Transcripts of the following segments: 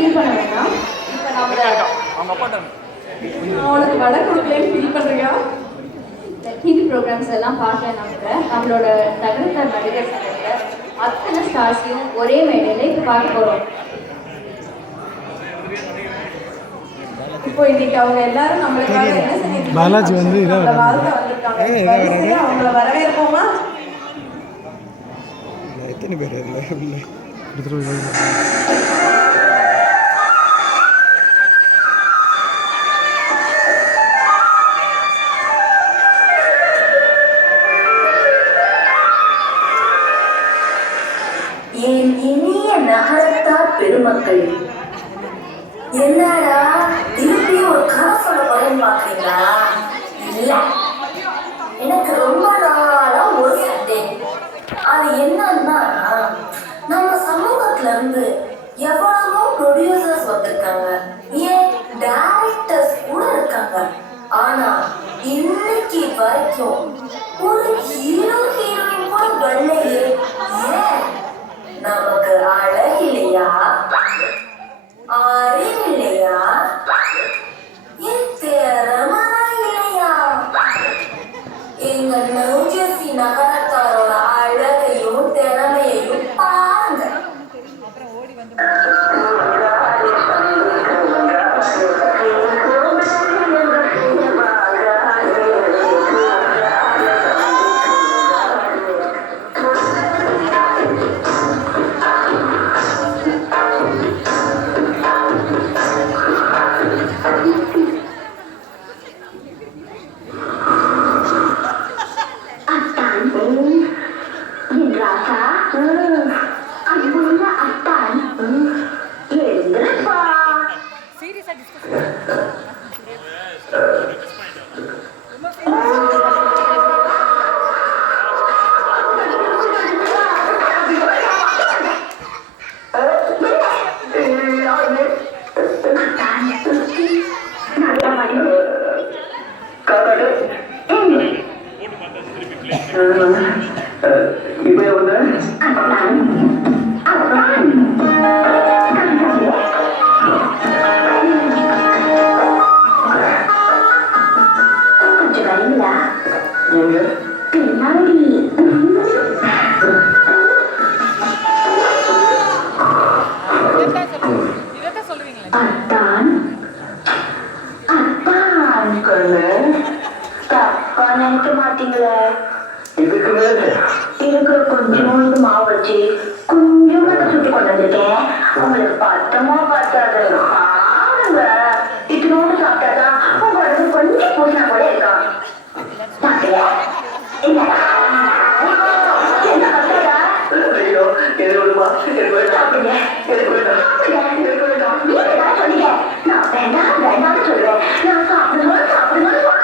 Feel பண்ண வேண்டாம். இப்போ அவனுக்கு வடை கொடுக்கலன்னு ஃபீல் பண்ணுறியா? டிவி ப்ரோக்ராம்ஸ் எல்லாம் பார்க்கலன்னா கூட நம்மளோட நகரத்தார் நடிகர் சங்கத்தில் அத்தனை ஸ்டார்ஸையும் ஒரே மேடையில் இப்போ பார்க்க போகிறோம். இப்போ இன்னைக்கு அவங்க எல்லாரும் நம்மளுக்காக என்ன செஞ்சிருக்காங்க? பாலாஜி வந்து வாழ்க்கை வந்திருக்காங்க. அவங்கள வரவேற்போமா? எத்தனை பேர் என் இனிய நகரத்தார் பெருமக்கள், என்னடா திருப்பியும் ஒரு கதை சொல்ல போறேன்னு பாக்குறீங்களா? இல்ல, எனக்கு ரொம்ப நாளா ஒரு சந்தேகம். அது என்னன்னா, நம்ம சமூகத்துல இருந்து எவ்வளவோ ப்ரொடியூசர்ஸ் வந்திருக்காங்க, ஏன் டைரக்டர்ஸ் கூட இருக்காங்க. ஆனா இன்னைக்கு வரைக்கும் ஒரு ஹீரோ ஹீரோயின் கூட வரலையே. ஏன்? நமக்கு அழகு இல்லையா? அறிவு இல்லையா? என் திறமை இல்லையா? எங்க நியூஜெர்சி நகரத்தாரோட அழகையும் திறமையையும் பாருங்க. இருக்கிற கொஞ்சோண்டு மாவு வச்சு கொஞ்சமா சுட்டு கொண்டு வந்துட்டேன். உங்களுக்கு பத்தமா பத்தாது. பாருங்க, இத்தனோடு சாப்பிட்டாதான் உங்க உடம்பு கொஞ்சம் பூசினா கூட இருக்கான். சாப்பிட்டியா? இல்ல என்ன பத்தாதா? சொல்லிக்க. நான் வேண்டாம் வேண்டாம்னு சொல்லுவேன். நான் சாப்பிடணும் சாப்பிடணும்னு சொல்லிட்டேன்.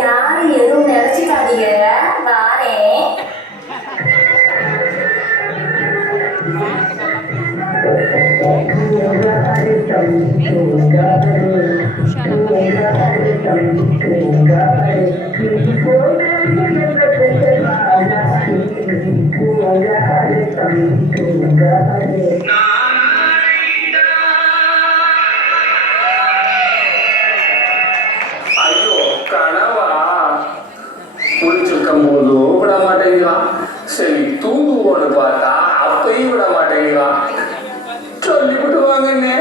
யாரு எதுவும் நினைச்சுக்காதீங்க, நானே போதும் விட மாட்டேங்கிறான். சரி தூங்குவோன்னு பார்த்தா அப்பையும் விட மாட்டேங்கிறான். சொல்லிவிட்டு வாங்கண்ணே.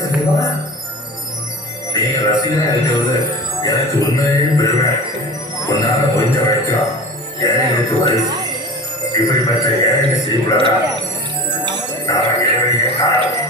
தெரியுமா? நீ ரசிகனா இருக்கிறது எனக்கு உண்மையே பெருமை. உன்னால கொஞ்ச வரைக்கும் ஏழைகளுக்கு வரி. இப்படிப்பட்ட ஏழைகள் செய்யக்கூடாதா? நான் ஏழையே காரணம்.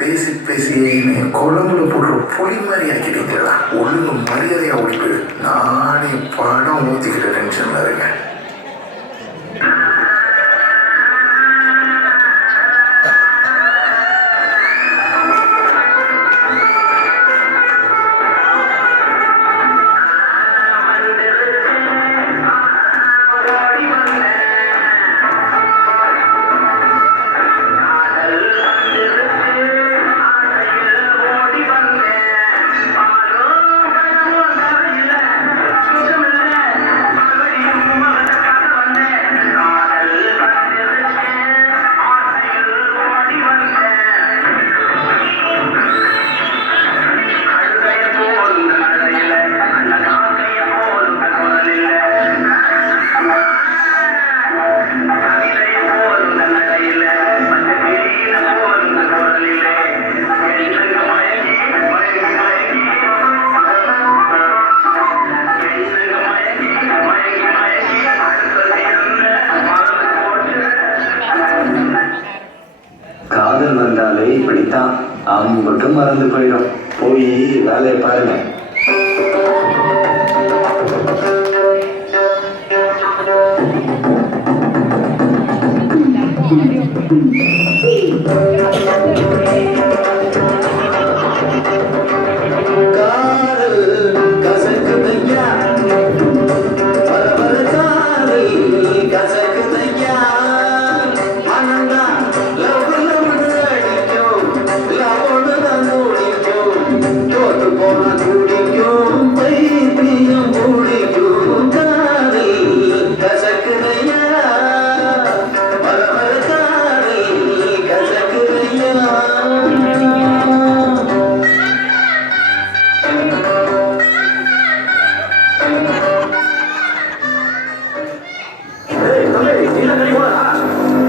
பேசி பேசி குழம்புல போடுற பொலி மாதிரி ஆக்கிட்டீங்களா? ஒழுங்கு மரியாதையா ஓடிட்டு நானே படம் ஊத்திக்கிட்ட டென்ஷன்ல இருக்கேன். காதல் வந்தாலே இப்படித்தான், மட்டும் மறந்து போயிடும். போய் வேலையை பாருங்க.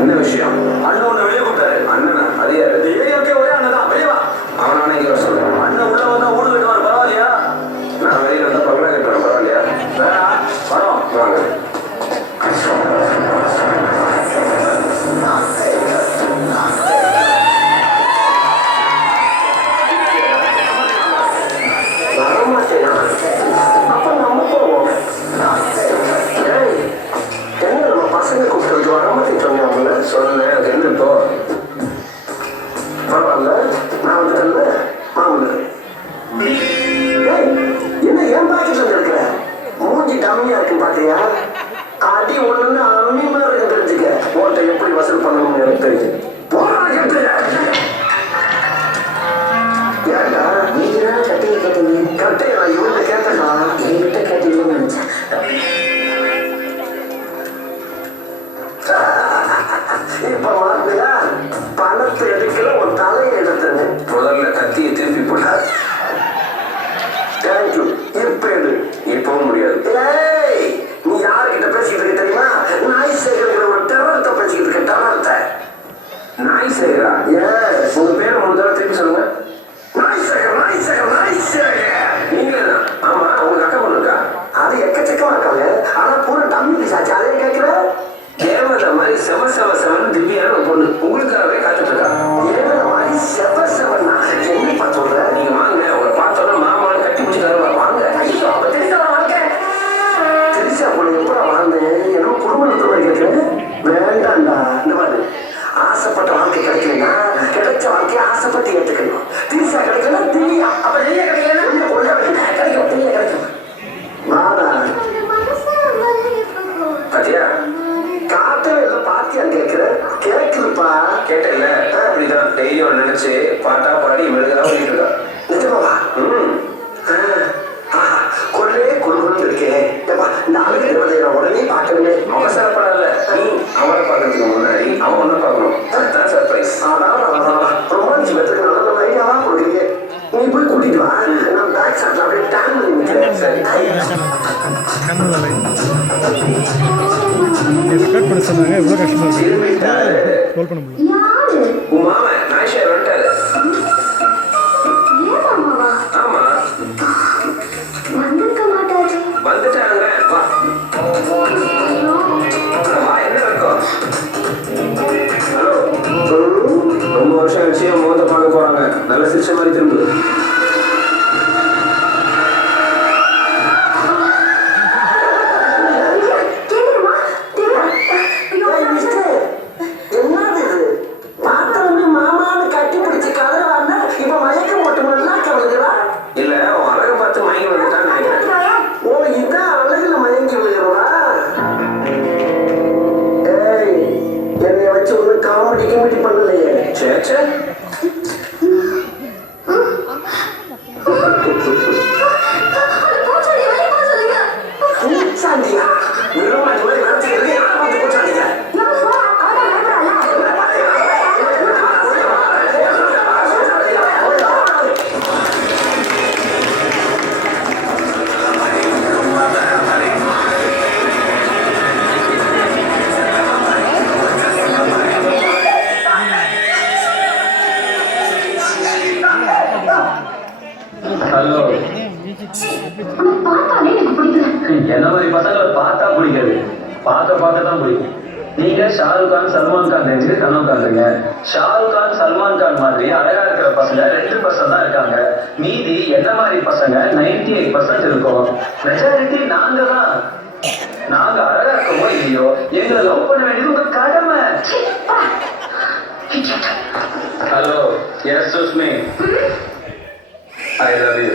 என்ன விஷயம்? அண்ணன் உன்னை வெளியே கூப்பிட்டாரு. அண்ணனா? அது யாரு? இந்த ஏரியாவுக்கே ஒரே அண்ணன் தான். வெளியே வா. அவனான இங்க சொல்றேன். அண்ணன் உள்ள வந்தா ஊடு கட்டுவார். பரவாயில்லையா? நான் வெளியில வந்தா பங்களா கட்டுறேன். பரவாயில்லையா? வேணாம். வரோம். வாங்க. வரமாட்டேனா? அப்ப நம்ம போவோம். பசங்க கூப்பிட்டு வரமாட்டேன்னு சொன்னேன். சொன்னேன். அது என்ன இப்போ? இருக்குப்பா. கேட்டல அப்படிதான் டெய்லி ஒன்று நினைச்சு பாட்டா பாடி மெழுகா ஓடிட்டு இருக்கா. நிஜமாவா? கொள்ளே கொள்ளுன்னு இருக்கேன். ஏப்பா இந்த அழகு தேவதையை உடனே பார்க்கணுமே. அவசரப்படல, நீ அவனை பார்க்கறதுக்கு முன்னாடி அவன் ஒன்றை பார்க்கணும். அதுதான் சர்ப்ரைஸ். ரொமான்ஸ் மெத்தக்கு நல்ல நல்ல ஐடியாவா கொடுக்குறீங்க. நீ போய் கூட்டிட்டு வா. நான் பேக் சாட்ல அப்படியே டேன் பண்ணி நிற்கிறேன். சரி திரும்பிட்டாரு. யாரு? உன் மாமன் நாய்ஷா வந்துட்டாரு. ஏன் மாமாவா? ஆமா வந்திருக்க மாட்டாரு. வந்துட்டாங்க. வா வா, என்ன இருக்கும்? ஹலோ, ரொம்ப வருஷம் கழிச்சு என் முகத்தை பார்க்க போறாங்க. நல்ல சிரிச்ச மாதிரி திரும்ப. என்னது இது? பார்த்த வந்து மாமான்னு கட்டி பிடிச்சி கதற வந்தா இப்ப மயக்கம் போட்டு நல்லா கவலைகளா? இல்ல, உன் அழகை பார்த்து மயங்கி வந்துட்டான்னு நினைக்கிறேன். ஓ இதான் அழகுல மயங்கி விழுகிறவா? ஏய் என்னை வச்சு ஒண்ணு காமெடி கிமெடி பண்ணலையே. சேச்சே, பூச்சாண்டியா? விரும்பாண்டி மாதிரி நினைச்சுக்கிறது யாரை பார்த்து பூச்சாண்டிங்க? ஹலோ, பார்த்தாலே எனக்கு பிடிக்கல. என்ன மாதிரி பசங்களை பார்த்தா பிடிக்காது, பார்க்க தான் பிடிக்கும். நீங்க ஷாருக் கான் சல்மான் கான் ரேஞ்சுக்கு கனவு காண்றீங்க. ஷாருக் கான் சல்மான் கான் மாதிரி அழகா இருக்கிற பசங்க 2% தான் இருக்காங்க. மீதி என்ன மாதிரி பசங்க 98% இருக்கும். மெஜாரிட்டி நாங்க தான். நாங்க அழகா இருக்கமோ இல்லையோ, எங்களை லவ் பண்ண வேண்டியது உங்க கடமை. Hello, yes Sushmi, I love you.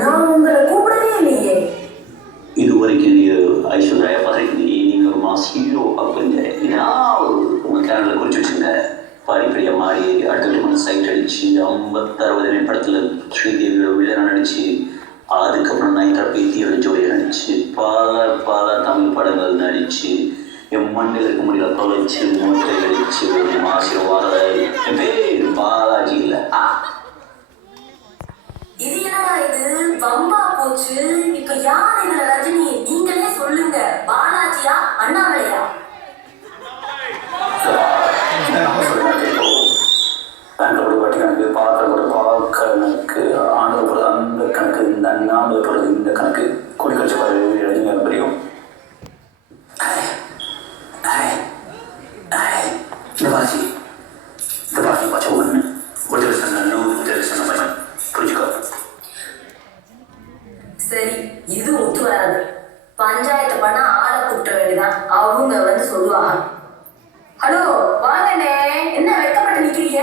நான் உங்களை கூப்பிடவே இல்லையே. இதுவரைக்கும் ஐஸ்வர்யா பதவி நீங்க ஒரு மாஸ் ஹீரோ அப்படிங்க உங்க சேனல்ல குறிச்சு வச்சுங்க. படிப்படியா மாறி அடுத்த சைட் அடிச்சு 50-60 படத்துல ஸ்ரீதேவியோட வில்லனா நடிச்சு, அதுக்கப்புறம் நயன்தாரா பேத்தியோட ஜோடியா நடிச்சு, பல தமிழ் படங்கள் நடிச்சு, என் மண்ணில் இருக்க முடியல தொலைச்சு மூட்டை அடிச்சு ஒரு ஆசீர்வாத பேர் பாலாஜி இல்ல. இது என்னடா இது வம்பா போச்சு. இப்ப யார் இதுல ரஜினி? நீங்களே சொல்லுங்க. பாலாஜியா அண்ணாமலையா? கணக்கு பாத்திரப்பட கணக்கு ஆண்டவர் அந்த கணக்கு இந்த அண்ணாமலை போடுறது இந்த கணக்கு கொடி கட்சி பாரு ரஜினிகாந்த் தெரியும். இந்த பாசி பாச்ச ஒண்ணு ஒரு தெரிசனம் புரிஞ்சுக்கோ. சரி இது ஒத்து வராது. பஞ்சாயத்து பண்ண ஆளை கூப்பிட்ட வேண்டியதான். அவங்க வந்து சொல்லுவாங்க. ஹலோ வாங்கண்ணே, என்ன வெக்கப்பட்டு நிக்கிறீங்க?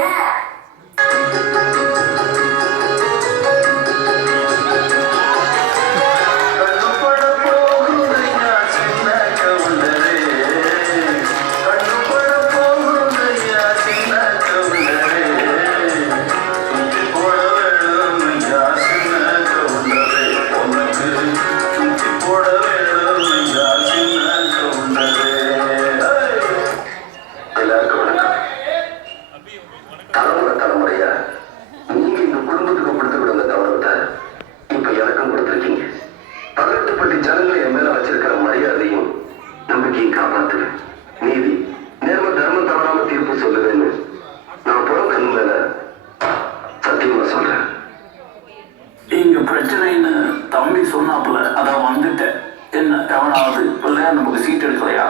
பிரச்சனைன்னு தம்பி சொன்னாப்புல அதான் வந்துட்டேன். என்ன எவனாவது பிள்ளையா நமக்கு சீட் எடுக்கலையா?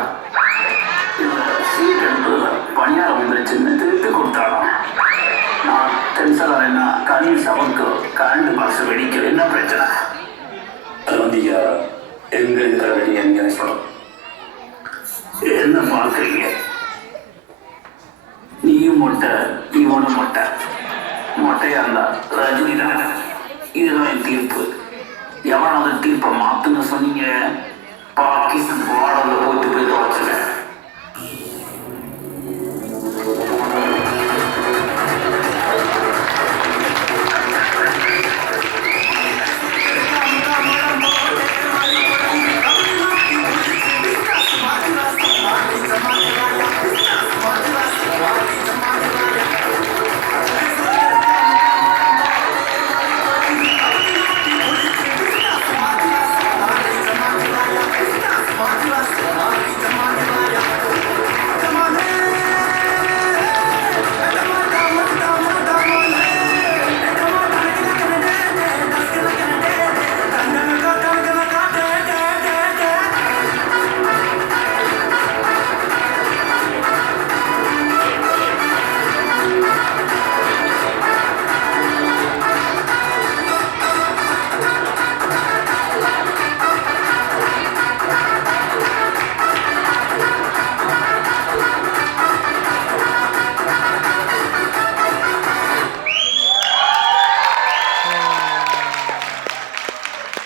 இல்லை சீட் எடுத்ததுல பணியாரம் வந்துருச்சுன்னு திருப்பி கொடுத்தானா? நான் டென்ஷன் கனி சவக்கு கரண்ட் பாக்ஸ் வெடிக்கல. என்ன பிரச்சனை? அது வந்து எங்க இருக்கிற வெளியே நீங்க சொல்லணும். என்ன பார்க்குறீங்க? நீயும் மொட்டை இவனும் மொட்டை. மொட்டையா இருந்தா ரஜினி தான். இதுதான் என் தீர்ப்பு. எவனாவது தீர்ப்பை மாத்துன்னு சொன்னீங்க பாகிஸ்தான் பார்டர்ல போயிட்டு போய் தொலைச்சுங்க.